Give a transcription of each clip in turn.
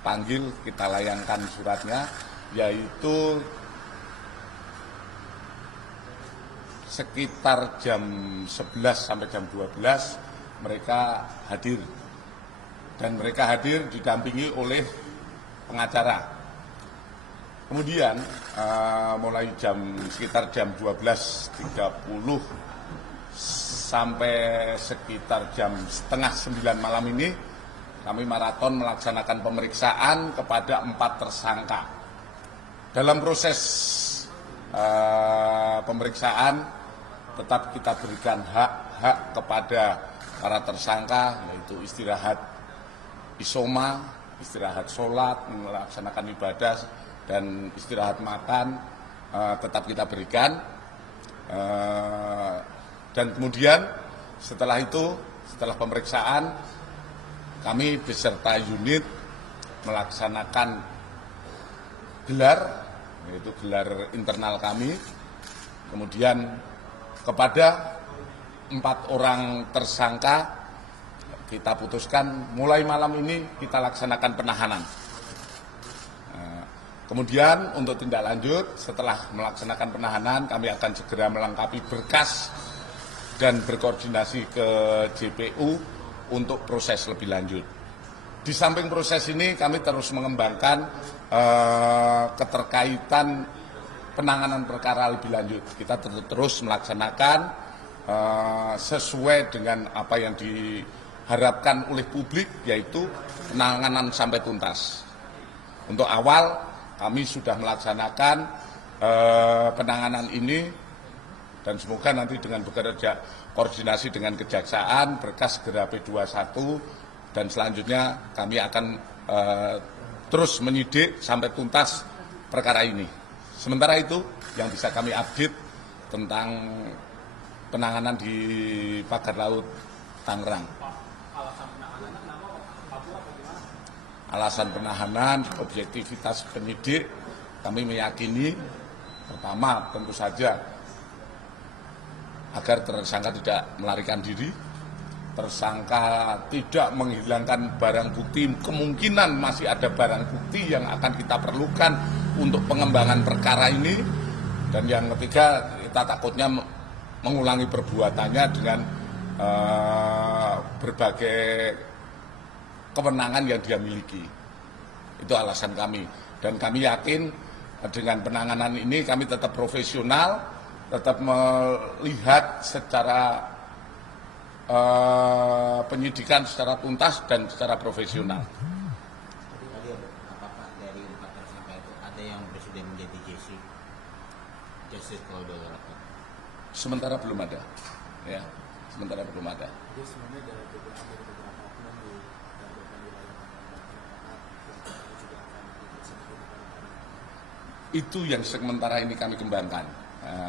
panggil, kita layangkan suratnya, yaitu sekitar jam 11 sampai jam 12 mereka hadir. Dan mereka hadir didampingi oleh pengacara. Kemudian mulai sekitar jam 12.30 sampai sekitar jam setengah 9 malam ini kami maraton melaksanakan pemeriksaan kepada 4 tersangka. Dalam proses pemeriksaan tetap kita berikan hak kepada para tersangka, yaitu istirahat isoma, istirahat sholat, melaksanakan ibadah, dan istirahat makan tetap kita berikan. Dan kemudian setelah itu, setelah pemeriksaan, kami beserta unit melaksanakan gelar, yaitu gelar internal kami. Kemudian kepada 4 orang tersangka kita putuskan mulai malam ini kita laksanakan penahanan. Kemudian untuk tindak lanjut setelah melaksanakan penahanan kami akan segera melengkapi berkas dan berkoordinasi ke JPU untuk proses lebih lanjut. Di samping proses ini kami terus mengembangkan keterkaitan penanganan perkara lebih lanjut. Kita terus melaksanakan sesuai dengan apa yang diharapkan oleh publik, yaitu penanganan sampai tuntas. Untuk awal kami sudah melaksanakan penanganan ini, dan semoga nanti dengan bekerja koordinasi dengan kejaksaan, berkas segera P21, dan selanjutnya kami akan terus menyidik sampai tuntas perkara ini. Sementara itu yang bisa kami update tentang penanganan di Pagar Laut Tangerang. Alasan penahanan, objektivitas penyidik, kami meyakini pertama tentu saja agar tersangka tidak melarikan diri, tersangka tidak menghilangkan barang bukti, kemungkinan masih ada barang bukti yang akan kita perlukan untuk pengembangan perkara ini, dan yang ketiga kita takutnya mengulangi perbuatannya dengan berbagai kewenangan yang dia miliki. Itu alasan kami, dan kami yakin dengan penanganan ini kami tetap profesional, tetap melihat secara penyidikan secara tuntas dan secara profesional. Apakah dari 4 tersangka itu ada yang sudah menjadi justice collaborator? Sementara belum ada, ya. Sementara belum ada. Jadi sebenarnya dari beberapa oknum di Itu yang sementara ini kami kembangkan.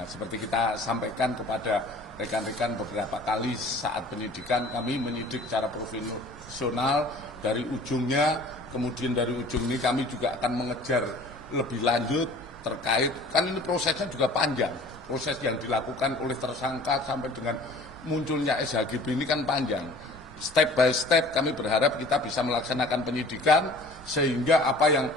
Seperti kita sampaikan kepada rekan-rekan beberapa kali saat penyidikan, kami menyidik secara profesional dari ujungnya, kemudian dari ujung ini kami juga akan mengejar lebih lanjut terkait, kan ini prosesnya juga panjang, proses yang dilakukan oleh tersangka sampai dengan munculnya SHGB ini kan panjang. Step by step kami berharap kita bisa melaksanakan penyidikan sehingga apa yang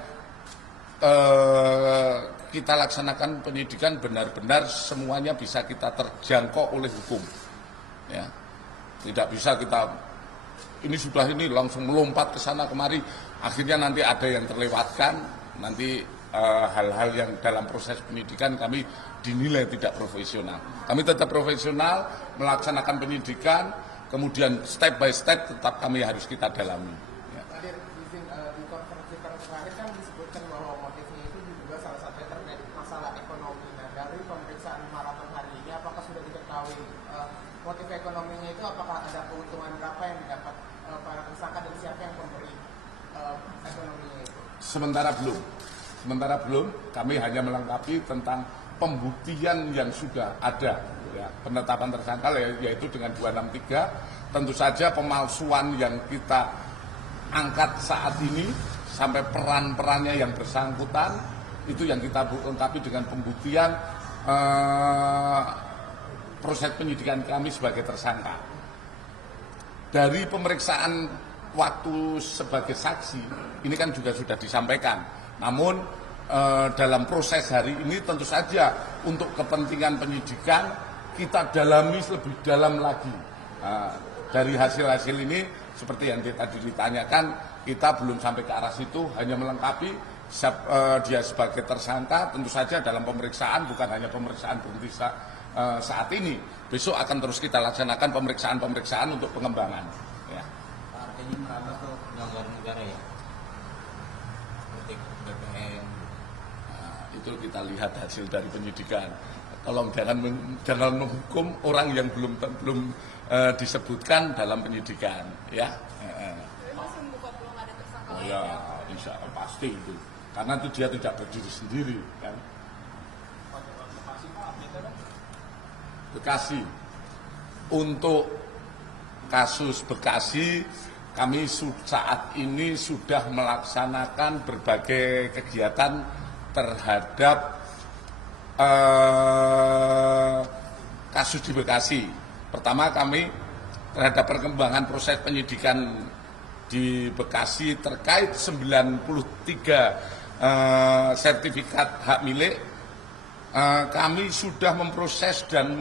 kita laksanakan penyidikan benar-benar semuanya bisa kita terjangkau oleh hukum. Ya. Tidak bisa kita ini sudah ini langsung melompat ke sana kemari, akhirnya nanti ada yang terlewatkan, nanti hal-hal yang dalam proses penyidikan kami dinilai tidak profesional. Kami tetap profesional melaksanakan penyidikan, kemudian step by step tetap kami harus kita dalami. Hadir di konferensi pers terakhir kan disebutkan bahwa motifnya itu juga salah satunya terkait masalah ekonomi. Nah, dari pemeriksaan maraton hari ini, apakah sudah diketahui motif ekonominya itu, apakah ada keuntungan berapa yang didapat para tersangka dan siapa yang memberi ekonominya itu? Sementara belum, kami hanya melengkapi tentang pembuktian yang sudah ada, ya, penetapan tersangka yaitu dengan 263. Tentu saja pemalsuan yang kita angkat saat ini sampai peran-perannya yang bersangkutan itu yang kita lengkapi dengan pembuktian proses penyidikan kami sebagai tersangka. Dari pemeriksaan waktu sebagai saksi ini kan juga sudah disampaikan. Namun dalam proses hari ini tentu saja untuk kepentingan penyidikan kita dalami lebih dalam lagi. Dari hasil-hasil ini seperti yang tadi ditanyakan, kita belum sampai ke arah situ, hanya melengkapi dia sebagai tersangka. Tentu saja dalam pemeriksaan bukan hanya pemeriksaan berhenti saat ini, besok akan terus kita laksanakan pemeriksaan untuk pengembangan. Ya. Pak, artinya merambah ke negara ya, seperti BPN. Itu kita lihat hasil dari penyidikan. Tolong jangan menghukum orang yang belum disebutkan dalam penyidikan, ya. Masih membuka peluang ada tersangka Oh lain ya, ya? insya Allah pasti itu. Karena itu dia tidak berdiri sendiri, kan. Bekasi. Untuk kasus Bekasi, kami saat ini sudah melaksanakan berbagai kegiatan terhadap kasus di Bekasi. Pertama, kami terhadap perkembangan proses penyidikan di Bekasi terkait 93 sertifikat hak milik, kami sudah memproses dan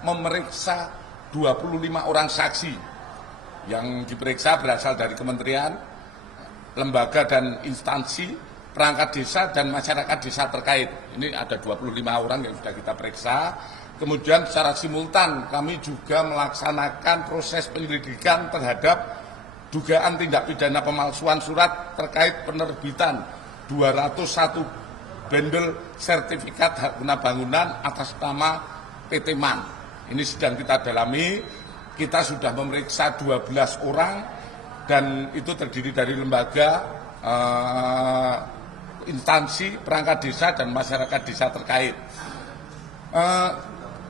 memeriksa 25 orang saksi yang diperiksa berasal dari kementerian, lembaga dan instansi, perangkat desa dan masyarakat desa terkait. Ini ada 25 orang yang sudah kita periksa. Kemudian secara simultan kami juga melaksanakan proses penyelidikan terhadap dugaan tindak pidana pemalsuan surat terkait penerbitan 201 bendel sertifikat hak guna bangunan atas nama PT MAN. Ini sedang kita dalami. Kita sudah memeriksa 12 orang dan itu terdiri dari lembaga, instansi, perangkat desa dan masyarakat desa terkait.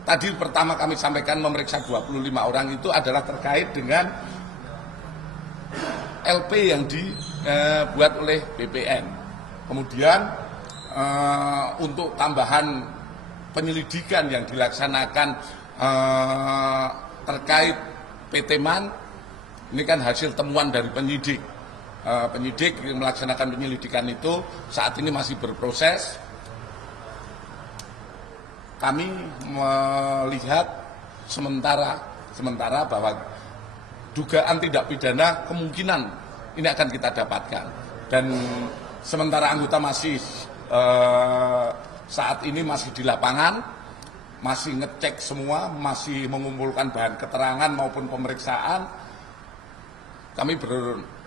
Tadi pertama kami sampaikan memeriksa 25 orang itu adalah terkait dengan LP yang dibuat oleh BPN. Kemudian untuk tambahan penyelidikan yang dilaksanakan terkait PT MAN, ini kan hasil temuan dari penyidik. Penyidik yang melaksanakan penyelidikan itu saat ini masih berproses. Kami melihat sementara bahwa dugaan tindak pidana kemungkinan ini akan kita dapatkan, dan sementara anggota masih saat ini masih di lapangan, masih ngecek semua, masih mengumpulkan bahan keterangan maupun pemeriksaan. Kami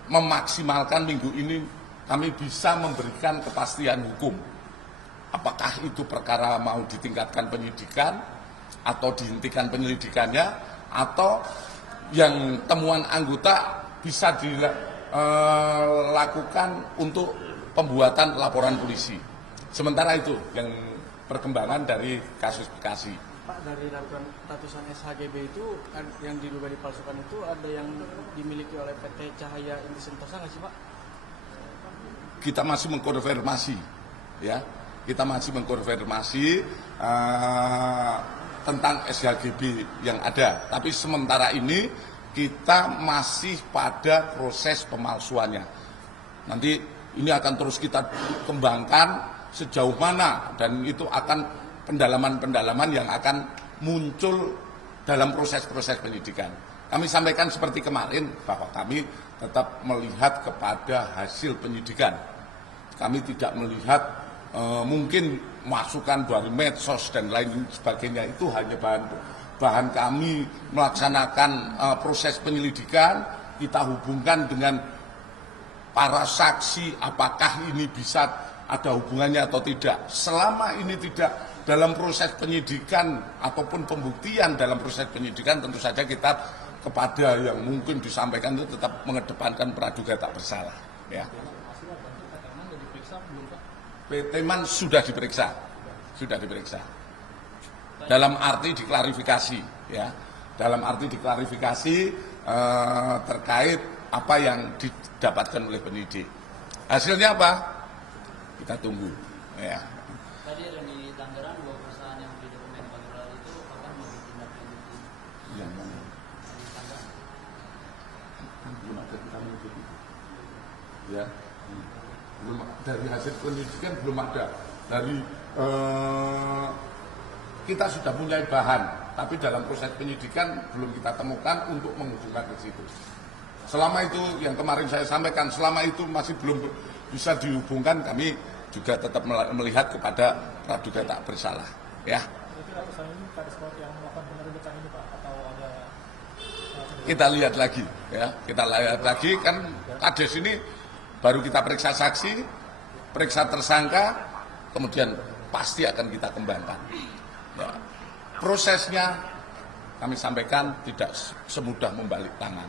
memaksimalkan minggu ini kami bisa memberikan kepastian hukum. Apakah itu perkara mau ditingkatkan penyidikan atau dihentikan penyelidikannya, atau yang temuan anggota bisa dilakukan untuk pembuatan laporan polisi. Sementara itu yang perkembangan dari kasus Bekasi. Pak, dari ratusan SHGB itu yang diduga dipalsukan itu ada yang dimiliki oleh PT Cahaya Inti Sentosa nggak sih, Pak? Kita masih mengkonfirmasi, ya. Kita masih mengkonfirmasi tentang SHGB yang ada. Tapi sementara ini kita masih pada proses pemalsuannya. Nanti ini akan terus kita kembangkan sejauh mana, dan itu akan pendalaman-pendalaman yang akan muncul dalam proses-proses penyidikan. Kami sampaikan seperti kemarin bahwa kami tetap melihat kepada hasil penyidikan. Kami tidak melihat mungkin masukan dari medsos dan lain sebagainya itu hanya bahan kami melaksanakan proses penyelidikan. Kita hubungkan dengan para saksi, apakah ini bisa ada hubungannya atau tidak. Selama ini tidak dalam proses penyidikan ataupun pembuktian dalam proses penyidikan, tentu saja kita kepada yang mungkin disampaikan itu tetap mengedepankan praduga tak bersalah. Ya. PT MAN sudah diperiksa, dalam arti diklarifikasi, ya, dalam arti diklarifikasi terkait apa yang didapatkan oleh penyidik. Hasilnya apa? Kita tunggu. Ya. Tadi ada di Tangerang 2 perusahaan yang di dokumen faktural itu akan ditindaklanjuti. Yang mana? Di Tangerang. Belum ada kita menyebut. Ya, belum, dari hasil penyidikan belum ada. Dari kita sudah punya bahan, tapi dalam proses penyidikan belum kita temukan untuk menghubungkan ke situ. Selama itu yang kemarin saya sampaikan, selama itu masih belum bisa dihubungkan, kami juga tetap melihat kepada praduga tak bersalah. Ya. Kita lihat lagi, ya. Kita lihat lagi kan kades ini baru kita periksa saksi, periksa tersangka, kemudian pasti akan kita kembangkan. Ya. Prosesnya kami sampaikan tidak semudah membalik tangan.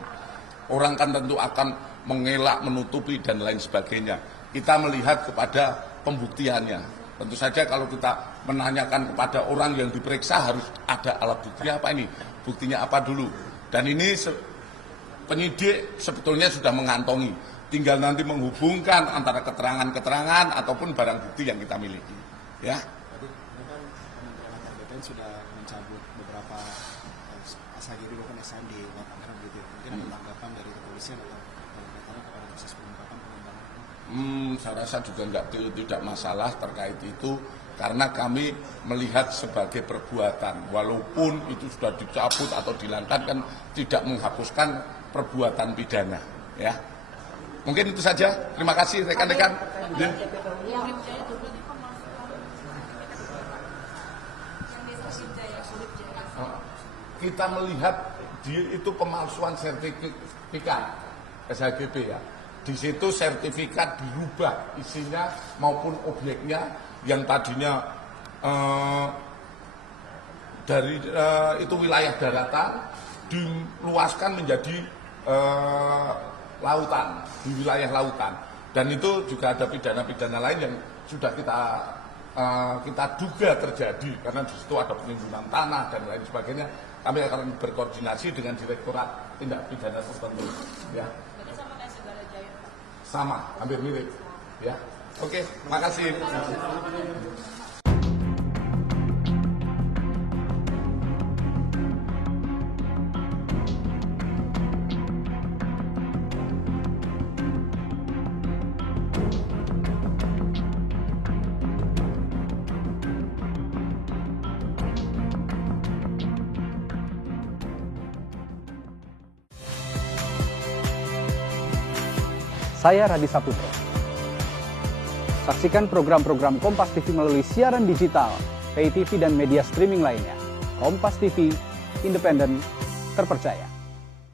Orang kan tentu akan mengelak, menutupi dan lain sebagainya. Kita melihat kepada pembuktiannya. Tentu saja kalau kita menanyakan kepada orang yang diperiksa harus ada alat bukti apa ini, buktinya apa dulu. Dan ini penyidik sebetulnya sudah mengantongi. Tinggal nanti menghubungkan antara keterangan-keterangan ataupun barang bukti yang kita miliki. Ya. Tadi ini kan Kementerian BPN sudah mencabut beberapa SHGB maupun SHD di Tangerang gitu. Mungkin ada tanggapan dari kepolisian atau kaitannya kepada proses pengungkapan pengembangan ini? Saya rasa juga tidak masalah terkait itu karena kami melihat sebagai perbuatan. Walaupun itu sudah dicabut atau dihilangkan kan tidak menghapuskan perbuatan pidana. Ya. Mungkin itu saja. Terima kasih rekan-rekan. Ya. Kita melihat itu pemalsuan sertifikat SHGB ya. Di situ sertifikat dirubah isinya maupun objeknya yang tadinya dari itu wilayah daratan diluaskan menjadi lautan, di wilayah lautan. Dan itu juga ada pidana-pidana lain yang sudah kita duga terjadi karena di situ ada penimbunan tanah dan lain sebagainya. Kami akan berkoordinasi dengan Direktorat Tindak Pidana tertentu. Ya. Berarti sama kayak Segara Jaya, Pak? Sama, hampir mirip. Ya. Oke, makasih. Saya Radhi Saputro. Saksikan program-program Kompas TV melalui siaran digital, pay TV dan media streaming lainnya. Kompas TV, independen, terpercaya.